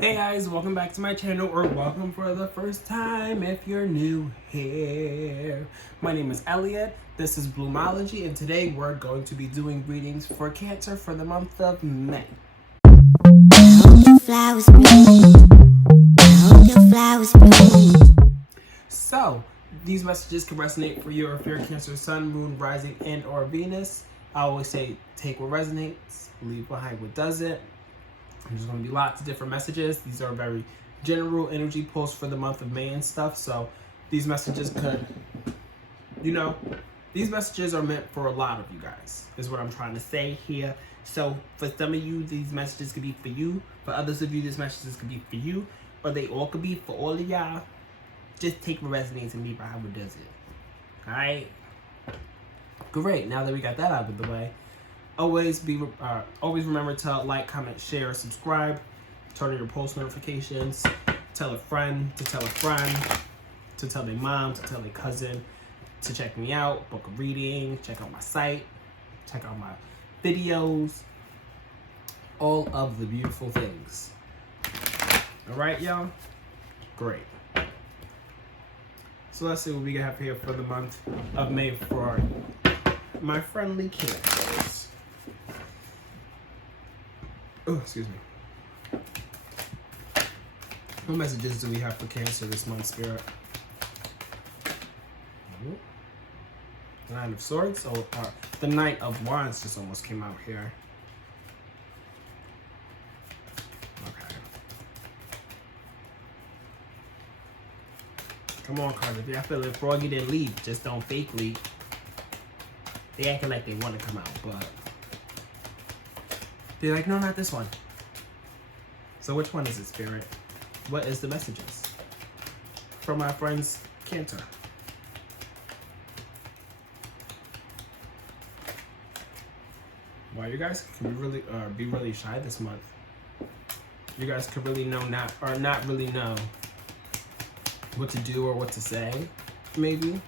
Hey guys, welcome back to my channel, or welcome for the first time if you're new here. My name is Elliot, this is Bloomology, and today we're going to be doing readings for Cancer for the month of May. So, these messages can resonate for you if you're Cancer, Sun, Moon, Rising, and or Venus. I always say take what resonates, leave behind what doesn't. There's going to be lots of different messages. These are very general energy pulls for the month of May and stuff. So these messages could, these messages are meant for a lot of you guys, is what I'm trying to say here. So for some of you, these messages could be for you. For others of you, these messages could be for you. Or they all could be for all of y'all. Just take what resonates and leave behind what doesn't. Alright? Great. Now that we got that out of the way, always remember to like, comment, share, subscribe, turn on your post notifications, tell a friend, to tell their mom, to tell their cousin, to check me out, book a reading, check out my site, check out my videos, all of the beautiful things. All right, y'all? Great. So let's see what we have here for the month of May for my friendly Cancers. Oh, excuse me. What messages do we have for Cancer this month, Spirit? Nine of Swords. Oh, the Knight of Wands just almost came out here. Okay. Come on, cards. If y'all feeling froggy, then leave. Just don't fake leave. They acting like they want to come out, but they're like, no, not this one. So which one is it, Spirit? What is the messages from my friends Cancer? Wow, you guys can be really shy this month. You guys could really not really know what to do or what to say. Maybe you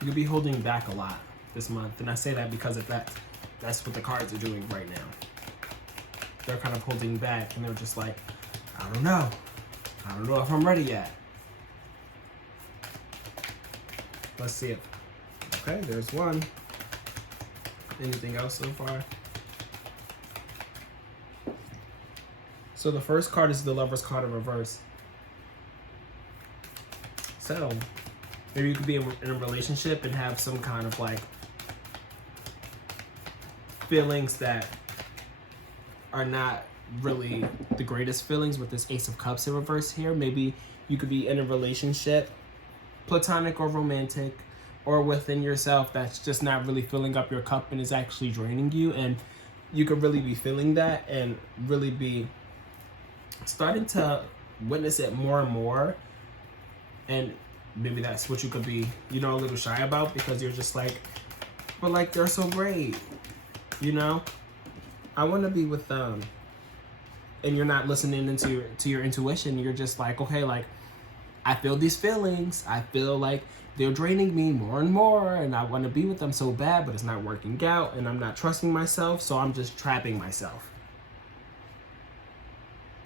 could be holding back a lot this month, and I say that because of that. That's what the cards are doing right now. They're kind of holding back, and they're just like, I don't know if I'm ready yet. Let's see it. Okay, there's one. Anything else so far? So the first card is the Lover's card in reverse. So maybe you could be in a relationship and have some kind of like feelings that are not really the greatest feelings with this Ace of Cups in reverse here. Maybe you could be in a relationship, platonic or romantic, or within yourself that's just not really filling up your cup and is actually draining you, and you could really be feeling that and really be starting to witness it more and more. And maybe that's what you could be, a little shy about, because you're just like, but like, they're so great. I want to be with them, and you're not listening into your intuition. You're just like, okay, like, I feel these feelings. I feel like they're draining me more and more, and I want to be with them so bad, but it's not working out, and I'm not trusting myself, so I'm just trapping myself.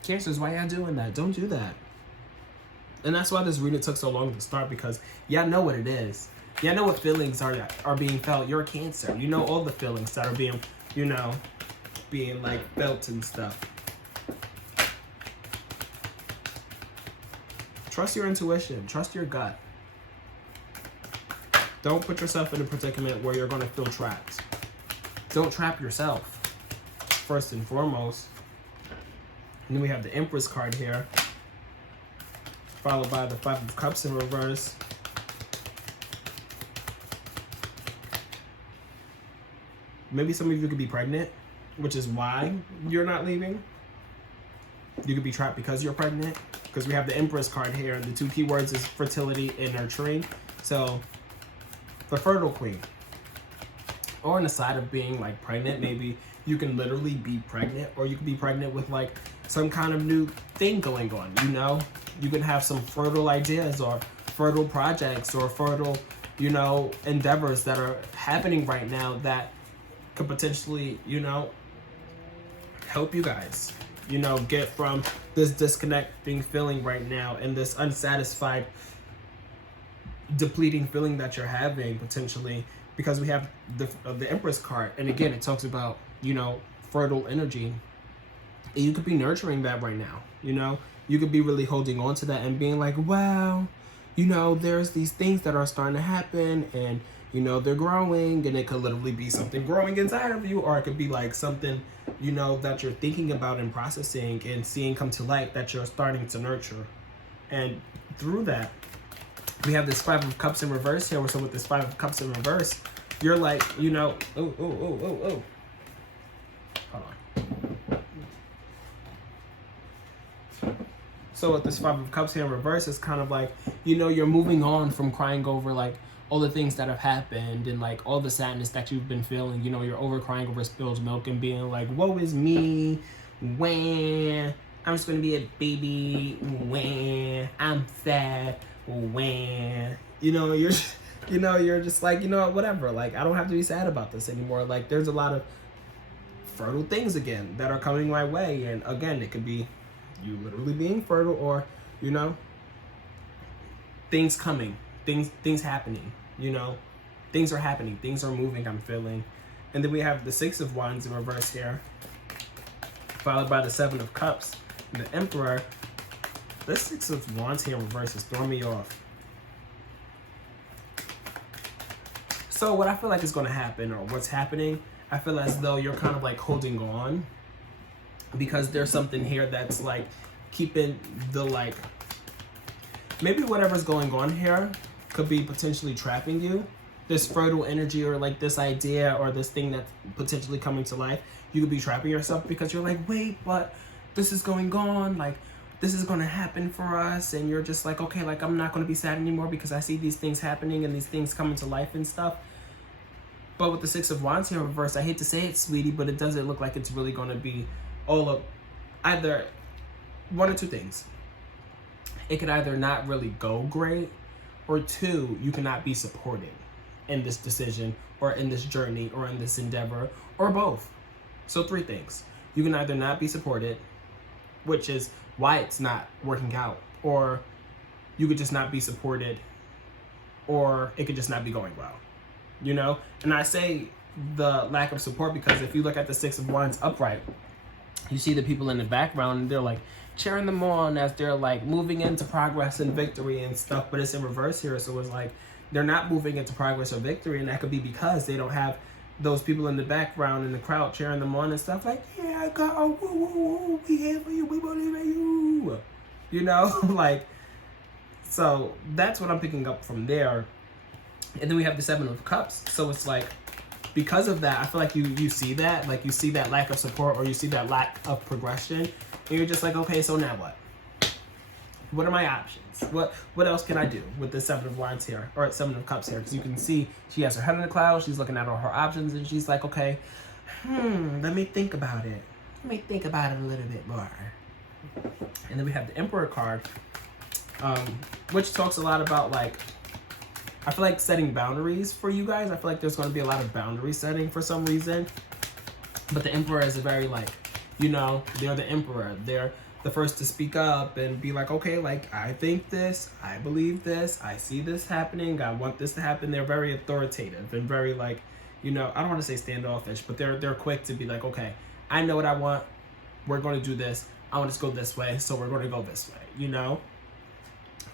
Cancers, why y'all doing that? Don't do that. And that's why this reading took so long to start, because y'all know what it is. Y'all know what feelings are being felt. You're a Cancer. You know all the feelings that are being, being like felt and stuff. Trust your intuition. Trust your gut. Don't put yourself in a predicament where you're going to feel trapped. Don't trap yourself, first and foremost. And then we have the Empress card here, followed by the Five of Cups in reverse. Maybe some of you could be pregnant, which is why you're not leaving. You could be trapped because you're pregnant, because we have the Empress card here, and the two keywords is fertility and nurturing. So the fertile queen. Or on the side of being like pregnant, maybe you can literally be pregnant, or you could be pregnant with like some kind of new thing going on. You can have some fertile ideas or fertile projects or fertile, endeavors that are happening right now that could potentially, help you guys. you know, get from this disconnecting feeling right now and this unsatisfied, depleting feeling that you're having potentially, because we have the Empress card. And again, it talks about, you know, fertile energy. And you could be nurturing that right now, you know? You could be really holding on to that and being like, wow, you know, there's these things that are starting to happen and, you know, they're growing, and it could literally be something growing inside of you, or it could be like something, you know, that you're thinking about and processing and seeing come to light that you're starting to nurture. And through that, we have this Five of Cups in reverse here. So with this Five of Cups in reverse, you're like, you know, hold on. So with this Five of Cups here in reverse, it's kind of like, you know, you're moving on from crying over like all the things that have happened and like all the sadness that you've been feeling. You know, you're over crying over spilled milk and being like, woe is me, when I'm just gonna be a baby, when I'm sad, when, you know, you're just like, you know what, whatever, like, I don't have to be sad about this anymore. Like, there's a lot of fertile things again that are coming my way. And again, it could be you literally being fertile, or, you know, things coming, things happening, you know, things are happening, things are moving, I'm feeling. And then we have the Six of Wands in reverse here, followed by the Seven of Cups and the Emperor. This Six of Wands here in reverse is throwing me off. So what I feel like is going to happen, or what's happening, I feel as though you're kind of like holding on, because there's something here that's like keeping the, like, maybe whatever's going on here could be potentially trapping you. This fertile energy, or like this idea, or this thing that's potentially coming to life, you could be trapping yourself because you're like, wait, but this is going on, like this is going to happen for us. And you're just like, okay, like I'm not going to be sad anymore because I see these things happening and these things coming to life and stuff. But with the Six of Wands here in reverse, I hate to say it, sweetie, but it doesn't look like it's really going to be all of either one or two things. It could either not really go great, or two, you cannot be supported in this decision, or in this journey, or in this endeavor, or both. So three things. You can either not be supported, which is why it's not working out, or you could just not be supported, or it could just not be going well, you know? And I say the lack of support because if you look at the Six of Wands upright, you see the people in the background and they're like cheering them on as they're like moving into progress and victory and stuff, but it's in reverse here. So it's like they're not moving into progress or victory, and that could be because they don't have those people in the background in the crowd cheering them on and stuff like, yeah, I got, oh, woo, woo, woo, we here for you, we believe in you, you know? Like, so that's what I'm picking up from there. And then we have the Seven of Cups. So it's like, because of that, I feel like you see that, like you see that lack of support, or you see that lack of progression, and you're just like, okay, so now what? What are my options? What else can I do with the Seven of Wands here, or Seven of Cups here? Because you can see she has her head in the clouds, she's looking at all her options, and she's like, okay, let me think about it. Let me think about it a little bit more. And then we have the Emperor card, which talks a lot about, like, I feel like setting boundaries for you guys. I feel like there's going to be a lot of boundary setting for some reason. But the Emperor is a very, like, you know, they're the Emperor. They're the first to speak up and be like, okay, like, I think this, I believe this, I see this happening, I want this to happen. They're very authoritative and very, like, you know, I don't want to say standoffish, but they're quick to be like, okay, I know what I want. We're going to do this. I want to go this way, so we're going to go this way, you know?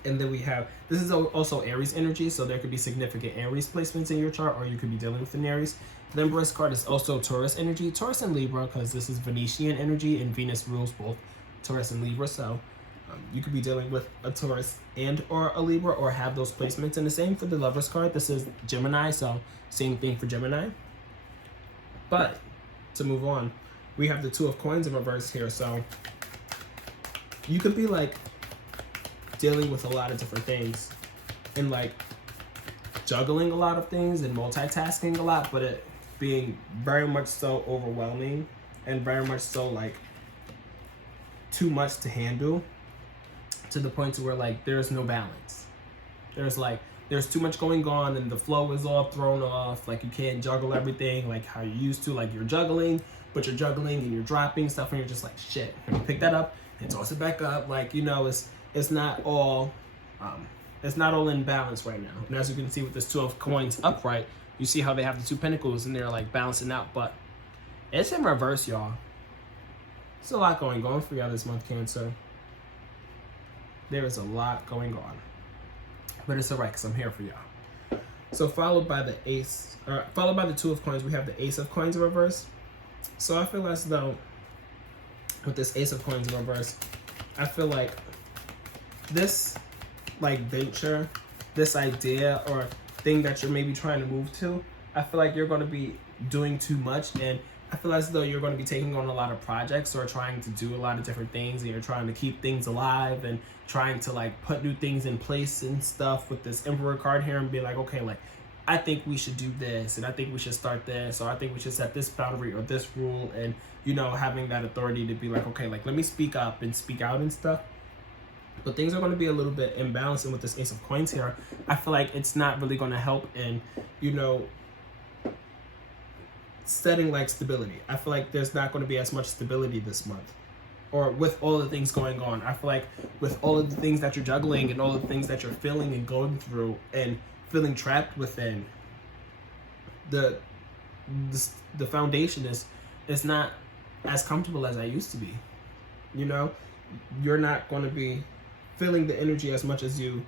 And then we have, this is also Aries energy, so there could be significant Aries placements in your chart, or you could be dealing with an Aries. The Empress card is also Taurus energy, Taurus and Libra, because this is Venetian energy, and Venus rules both Taurus and Libra, so you could be dealing with a Taurus and or a Libra, or have those placements. And the same for the Lovers card. This is Gemini, so same thing for Gemini. But to move on, we have the Two of Coins in reverse here, so you could be like dealing with a lot of different things and like juggling a lot of things and multitasking a lot, but it being very much so overwhelming and very much so like too much to handle, to the point to where like there's no balance. There's too much going on and the flow is all thrown off. Like you can't juggle everything like how you used to. Like you're juggling, but you're juggling and you're dropping stuff and you're just like, shit, and you pick that up and toss it back up. Like, you know, it's not all in balance right now. And as you can see with this 2 of coins upright, you see how they have the 2 pentacles and they're like balancing out, but it's in reverse, y'all. There's a lot going on for y'all this month, Cancer. There is a lot going on, but it's all right because I'm here for y'all. So followed by the ace, or followed by the 2 of coins, we have the ace of coins in reverse. So I feel as though with this ace of coins in reverse, I feel like this like venture, this idea or thing that you're maybe trying to move to, I feel like you're going to be doing too much, and I feel as though you're going to be taking on a lot of projects or trying to do a lot of different things, and you're trying to keep things alive and trying to like put new things in place and stuff with this Emperor card here and be like, okay, like I think we should do this, and I think we should start this, or I think we should set this boundary or this rule, and you know, having that authority to be like, okay, like let me speak up and speak out and stuff. But things are going to be a little bit imbalanced, and with this ace of coins here, I feel like it's not really going to help in, you know, setting like stability. I feel like there's not going to be as much stability this month, or with all the things going on. I feel like with all of the things that you're juggling and all the things that you're feeling and going through and feeling trapped within, the foundation is not as comfortable as I used to be. You know, you're not going to be feeling the energy as much as you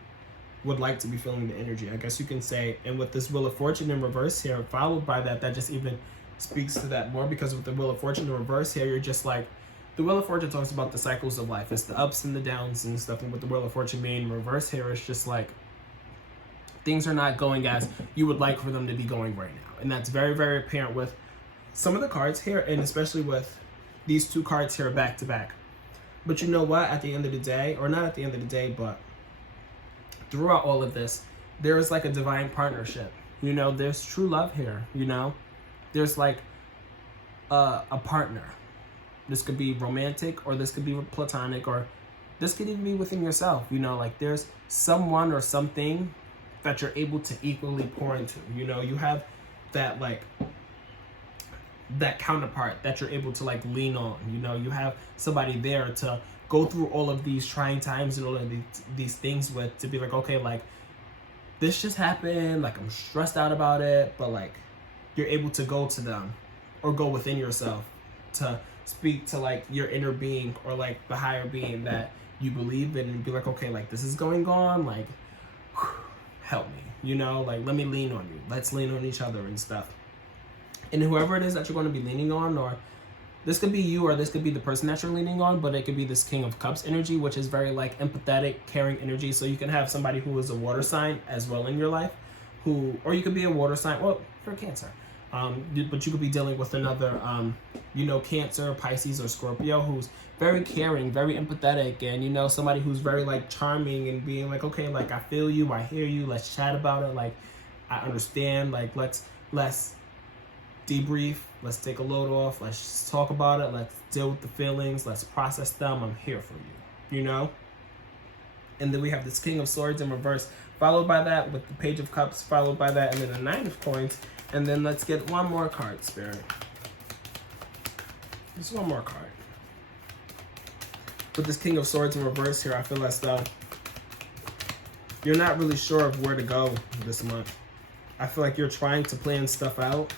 would like to be feeling the energy, I guess you can say. And with this Wheel of Fortune in reverse here, followed by that just even speaks to that more, because with the Wheel of Fortune in reverse here, you're just like, the Wheel of Fortune talks about the cycles of life. It's the ups and the downs and stuff. And with the Wheel of Fortune being in reverse here, it's just like things are not going as you would like for them to be going right now. And that's very, very apparent with some of the cards here, and especially with these 2 cards here back to back. But you know what? At the end of the day, or not at the end of the day, but throughout all of this, there is like a divine partnership. You know, there's true love here, you know? There's like a partner. This could be romantic, or this could be platonic, or this could even be within yourself. You know, like there's someone or something that you're able to equally pour into. You know, you have that like that counterpart that you're able to like lean on. You know, you have somebody there to go through all of these trying times and all of these things with, to be like, okay, like this just happened, like I'm stressed out about it, but like you're able to go to them or go within yourself to speak to like your inner being or like the higher being that you believe in, and be like, okay, like this is going on, like help me, you know, like let me lean on you, let's lean on each other and stuff. And whoever it is that you're going to be leaning on, or this could be you, or this could be the person that you're leaning on, but it could be this King of Cups energy, which is very like empathetic, caring energy. So you can have somebody who is a water sign as well in your life, or you could be a water sign, well, you're a Cancer, but you could be dealing with another, you know, Cancer, Pisces, or Scorpio, who's very caring, very empathetic, and you know, somebody who's very like charming and being like, okay, like I feel you, I hear you, let's chat about it, like I understand, like let's debrief, let's take a load off, let's talk about it, let's deal with the feelings, let's process them, I'm here for you, you know? And then we have this King of Swords in reverse, followed by that with the Page of Cups, followed by that, and then the Nine of Coins. And then let's get one more card, Spirit. Just one more card. With this King of Swords in reverse here, I feel as though you're not really sure of where to go this month. I feel like you're trying to plan stuff out,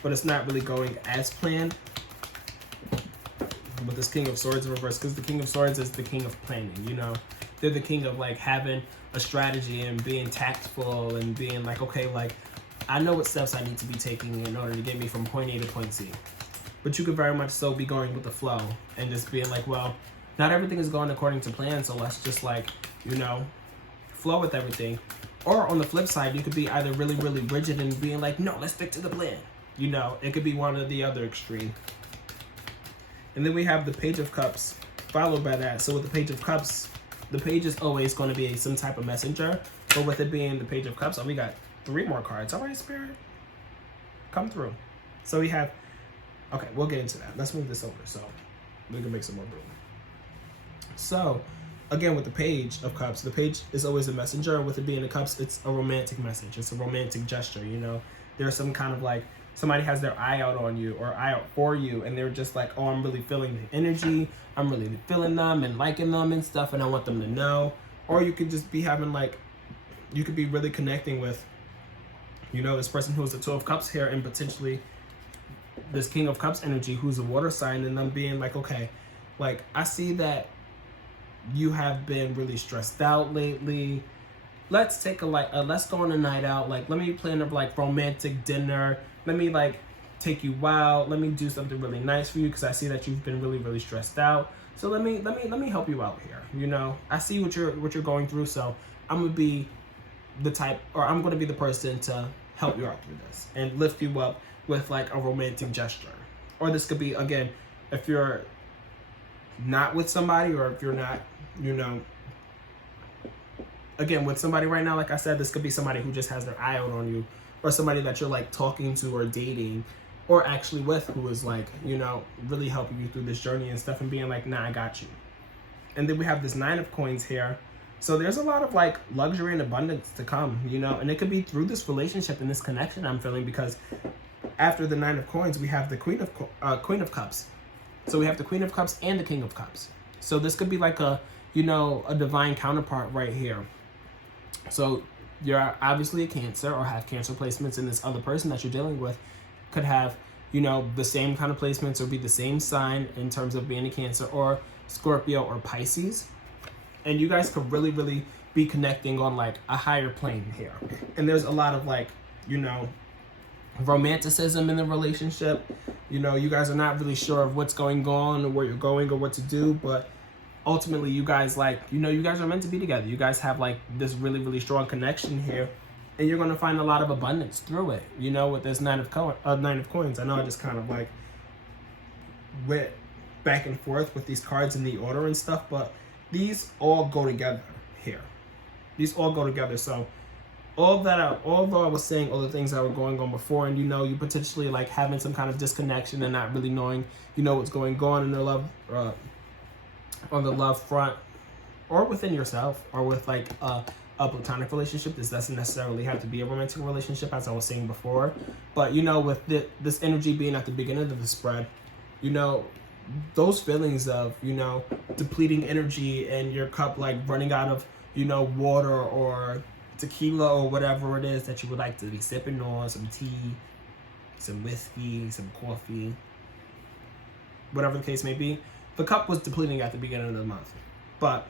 but it's not really going as planned with this King of Swords in reverse, because the King of Swords is the king of planning, you know? They're the king of like having a strategy and being tactful and being like, okay, like I know what steps I need to be taking in order to get me from point A to point Z. But you could very much so be going with the flow and just being like, well, not everything is going according to plan, so let's just like, you know, flow with everything. Or on the flip side, you could be either really, really rigid and being like, no, let's stick to the plan. You know, it could be one or the other extreme. And then we have the Page of Cups followed by that. So with the Page of Cups, the page is always going to be some type of messenger. But with it being the Page of Cups, we got 3 more cards. All right, Spirit, come through. So we have, okay, we'll get into that. Let's move this over so we can make some more room. So again, with the Page of Cups, the page is always a messenger. With it being the cups, it's a romantic message. It's a romantic gesture, you know. There's some kind of like somebody has their eye out on you or eye out for you, and they're just like, oh, I'm really feeling the energy, I'm really feeling them and liking them and stuff, and I want them to know. Or you could just be having like, you could be really connecting with, you know, this person who's the Two of Cups here, and potentially this King of Cups energy who's a water sign, and them being like, okay, like I see that you have been really stressed out lately. Let's take a let's go on a night out. Like, let me plan a like romantic dinner. Let me like take you out. Let me do something really nice for you because I see that you've been really, really stressed out. So let me help you out here. You know, I see what you're going through. So I'm gonna be the type, or I'm gonna be the person to help you out through this and lift you up with like a romantic gesture. Or this could be, again, if you're not with somebody, or if you're not, you know, again, with somebody right now, like I said, this could be somebody who just has their eye out on you, or somebody that you're like talking to or dating, or actually with, who is like, you know, really helping you through this journey and stuff, and being like, nah, I got you. And then we have this Nine of Coins here. So there's a lot of like luxury and abundance to come, you know, and it could be through this relationship and this connection I'm feeling, because after the Nine of Coins, we have the Queen of Cups. So we have the Queen of Cups and the King of Cups. So this could be like a, you know, a divine counterpart right here. So you're obviously a Cancer, or have Cancer placements, and this other person that you're dealing with could have, you know, the same kind of placements or be the same sign in terms of being a Cancer, or Scorpio or Pisces. And you guys could really, really be connecting on like a higher plane here. And there's a lot of like, you know, romanticism in the relationship. You know, you guys are not really sure of what's going on or where you're going or what to do, but ultimately you guys, like, you know, you guys are meant to be together. You guys have like this really, really strong connection here, and you're going to find a lot of abundance through it, you know, with this Nine of Coins. I know I just kind of like went back and forth with these cards in the order and stuff, but these all go together here. These all go together. So although I was saying all the things that were going on before, and you know, you potentially like having some kind of disconnection and not really knowing, you know, what's going on in the love, on the love front, or within yourself, or with like a platonic relationship. This doesn't necessarily have to be a romantic relationship, as I was saying before. But you know, with this energy being at the beginning of the spread, you know, those feelings of, you know, depleting energy and your cup like running out of, you know, water or tequila or whatever it is that you would like to be sipping on, some tea, some whiskey, some coffee, whatever the case may be. The cup was depleting at the beginning of the month. But,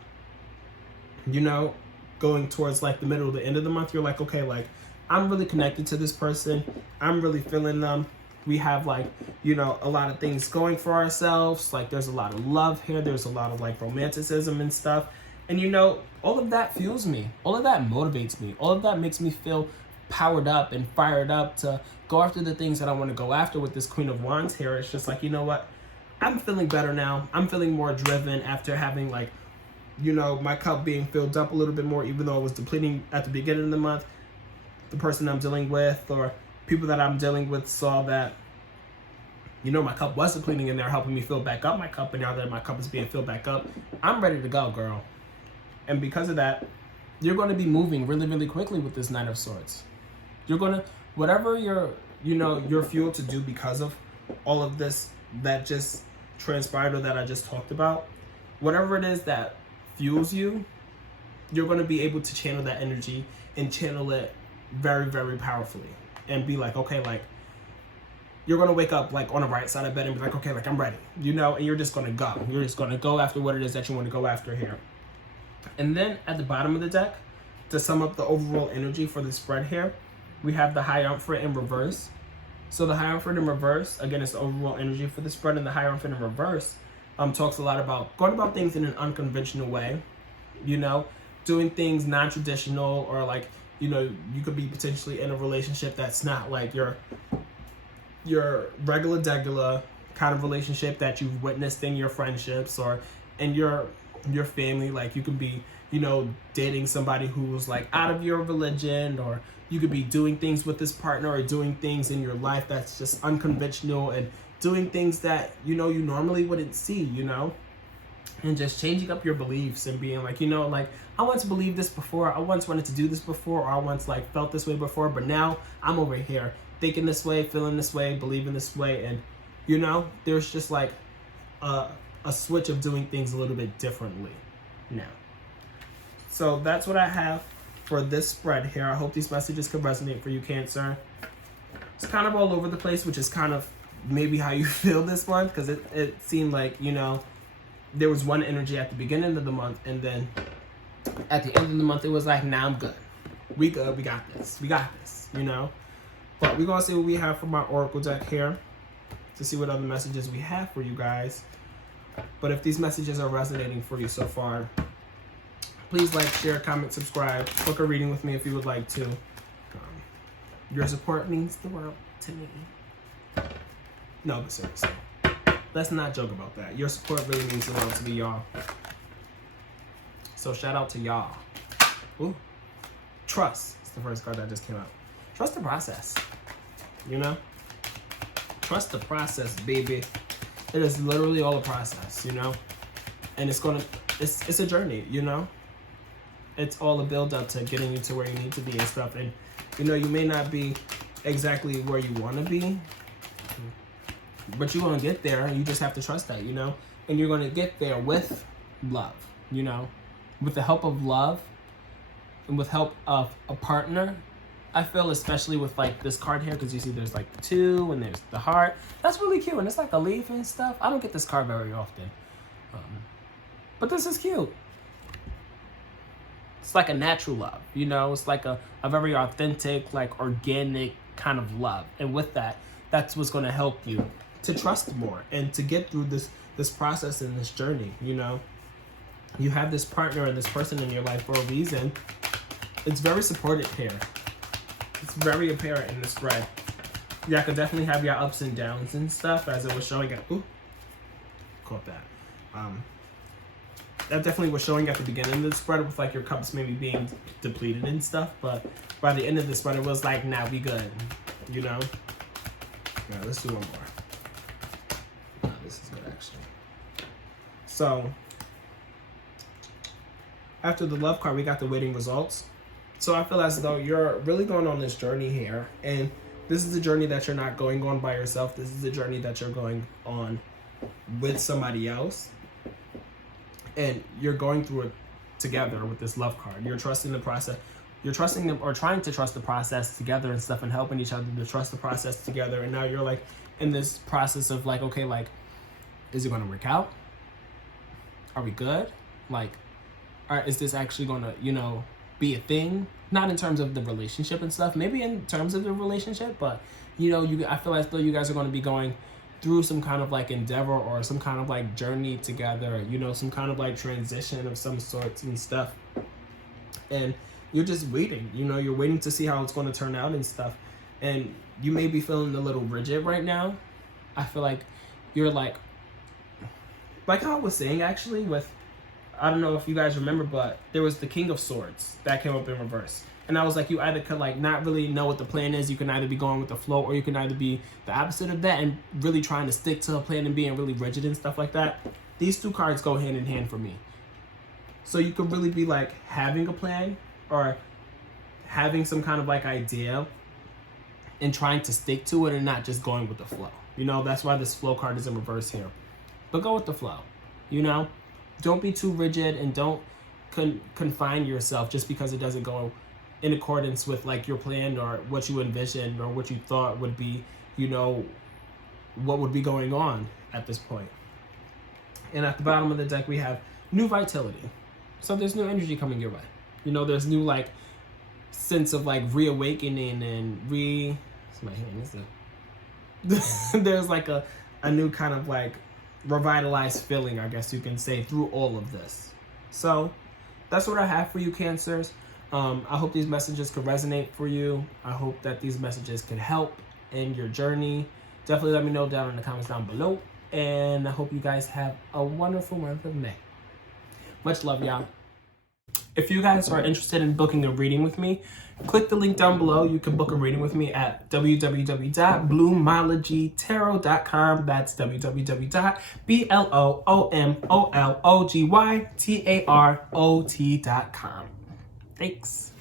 you know, going towards like the middle of the end of the month, you're like, okay, like I'm really connected to this person. I'm really feeling them. We have like, you know, a lot of things going for ourselves. Like there's a lot of love here. There's a lot of like romanticism and stuff. And you know, all of that fuels me. All of that motivates me. All of that makes me feel powered up and fired up to go after the things that I want to go after with this Queen of Wands here. It's just like, you know what? I'm feeling better now. I'm feeling more driven after having like, you know, my cup being filled up a little bit more, even though it was depleting at the beginning of the month. The person I'm dealing with, or people that I'm dealing with, saw that, you know, my cup was depleting and they're helping me fill back up my cup. And now that my cup is being filled back up, I'm ready to go, girl. And because of that, you're going to be moving really, really quickly with this Knight of Swords. You're going to, whatever you're, you know, you're fueled to do because of all of this that just transpired or that I just talked about, whatever it is that fuels you, you're going to be able to channel that energy and channel it very, very powerfully, and be like, okay, like you're going to wake up like on the right side of bed and be like, okay, like I'm ready, you know, and you're just going to go. You're just going to go after what it is that you want to go after here. And then at the bottom of the deck, to sum up the overall energy for the spread here, we have the Hierophant in reverse. So the Hierophant in reverse, again, is the overall energy for the spread, and the Hierophant in reverse talks a lot about going about things in an unconventional way, you know, doing things non-traditional, or like, you know, you could be potentially in a relationship that's not like your regular degular kind of relationship that you've witnessed in your friendships or in your family. Like you could be, you know, dating somebody who's like out of your religion, or you could be doing things with this partner or doing things in your life that's just unconventional, and doing things that, you know, you normally wouldn't see, you know, and just changing up your beliefs and being like, you know, like I once believed this before, I once wanted to do this before, or I once like felt this way before, but now I'm over here thinking this way, feeling this way, believing this way, and you know, there's just like a switch of doing things a little bit differently now. So that's what I have for this spread here. I hope these messages can resonate for you, Cancer. It's kind of all over the place, which is kind of maybe how you feel this month, because it seemed like, you know, there was one energy at the beginning of the month, and then at the end of the month it was like, nah, I'm good. We good, we got this, you know. But we're gonna see what we have from our Oracle deck here to see what other messages we have for you guys. But if these messages are resonating for you so far, please like, share, comment, subscribe, book a reading with me if you would like to. Your support means the world to me. No, but seriously, let's not joke about that. Your support really means the world to me, y'all. So shout out to y'all. Ooh. Trust. It's the first card that just came out. Trust the process. You know? Trust the process, baby. It is literally all a process, you know? And it's a journey, you know? It's all a build up to getting you to where you need to be and stuff. And you know, you may not be exactly where you want to be, but you're going to get there, and you just have to trust that, you know? And you're going to get there with love, you know? With the help of love and with help of a partner. I feel especially with like this card here, because you see there's like the 2 and there's the heart. That's really cute, and it's like a leaf and stuff. I don't get this card very often. But this is cute. It's like a natural love, you know? It's like a very authentic, like organic kind of love. And with that, that's what's going to help you to trust more and to get through this process and this journey, you know? You have this partner and this person in your life for a reason. It's very supportive here. It's very apparent in the spread. Yeah, I could definitely have your ups and downs and stuff, as it was showing at, ooh, caught that. That definitely was showing at the beginning of the spread with like your cups maybe being depleted and stuff, but by the end of the spread it was like, nah, we good, you know? Alright, let's do one more. This is good actually. So, after the love card, we got the waiting results. So I feel as though you're really going on this journey here, and this is a journey that you're not going on by yourself. This is a journey that you're going on with somebody else. And you're going through it together with this love card. You're trusting the process. You're trusting them, or trying to trust the process together and stuff, and helping each other to trust the process together. And now you're like in this process of like, okay, like, is it going to work out? Are we good? Like, is this actually going to, you know, be a thing? Not in terms of the relationship and stuff, maybe in terms of the relationship, but you know, I feel as though you guys are going to be going through some kind of like endeavor or some kind of like journey together, you know, some kind of like transition of some sorts and stuff. And you're just waiting, you know, you're waiting to see how it's going to turn out and stuff. And you may be feeling a little rigid right now. I feel like you're like how I was saying actually with, I don't know if you guys remember, but there was the King of Swords that came up in reverse. And I was like, you either could like not really know what the plan is. You can either be going with the flow, or you can either be the opposite of that and really trying to stick to a plan and being really rigid and stuff like that. These two cards go hand in hand for me. So you could really be like having a plan or having some kind of like idea and trying to stick to it and not just going with the flow. You know, that's why this flow card is in reverse here. But go with the flow, you know? Don't be too rigid, and don't confine yourself just because it doesn't go in accordance with like your plan or what you envisioned or what you thought would be, you know, what would be going on at this point. And at the bottom of the deck, we have new vitality. So there's new energy coming your way. You know, there's new like sense of like reawakening and it's my hand, is it? There's like a new kind of like revitalized feeling, I guess you can say, through all of this. So that's what I have for you, Cancers. I hope these messages could resonate for you. I hope that these messages could help in your journey. Definitely let me know down in the comments down below. And I hope you guys have a wonderful month of May. Much love, y'all. If you guys are interested in booking a reading with me, click the link down below. You can book a reading with me at www.bloomologytarot.com. That's www.bloomologytarot.com. Thanks.